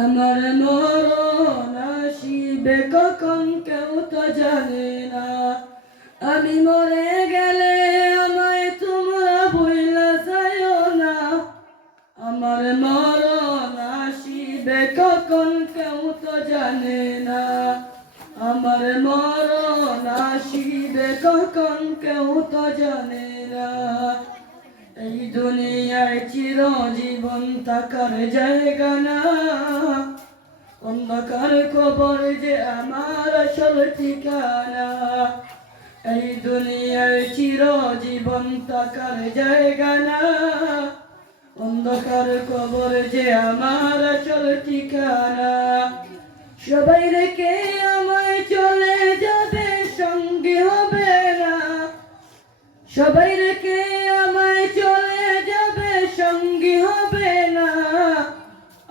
আমার মরণ আসিবে কখন কেউ তো জানে না। আমি মরে গেলে আমায় তোমরা ভুইলা যাইও না। আমার মরণ আসিবে কখন কেউ তো জানে না। আমার মরণ আসিবে কখন কেউ তো জানে না। এই দুনিয়ায় চিরজীবন থাকার জায়গা না। অন্ধকার কবর যে আমার আসল ঠিকানা। এই দুনিয়ায় চিরজীবন থাকার জায়গা না। অন্ধকার কবর যে আমার আসল ঠিকানা। সবাই রেখে আমায় চলে যাবে, সঙ্গে হবে না। সবাই রেখে আমায় চলে যাবে, সঙ্গী হবে না।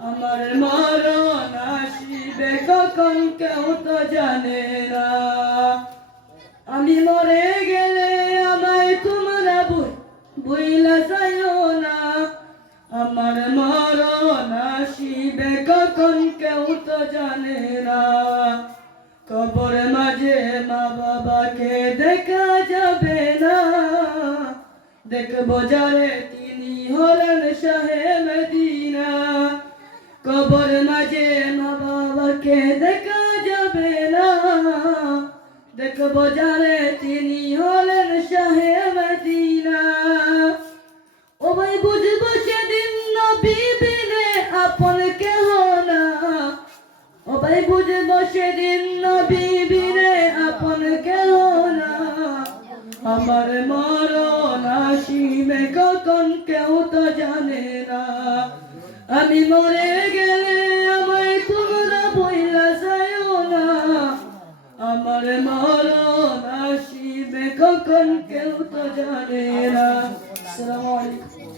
আমার মরণ আসিবে কখন কেউ তো জানে না। আমি মরে গেলে আমায় তোমরা ভুইলা যাইও না। আমার মরণ আসিবে কখন কেউ তো জানে না। কবর মাঝে মা বাবাকে দেখা যাবে না। দেখবো যারে তিনি হলেন শাহে মদিনা। কবর মাঝে মা বাবাকে দেখা যাবে না। দেখবো যারে তিনি হলেন শাহে মদিনা। ও ভাই বুঝবো সেদিন নবী বিনে আপন কেহ না। ও ভাই বুঝবো সেদিন নবী বিনে আপন কেহ না। আমার মরণ আসিবে কখন কেউ তো জানে না। আমি মরে গেলে আমায় তোমরা ভুইলা যাইও না। আমার মরণ আসিবে কখন কেউ তো জানে না। আসসালামু আলাইকুম।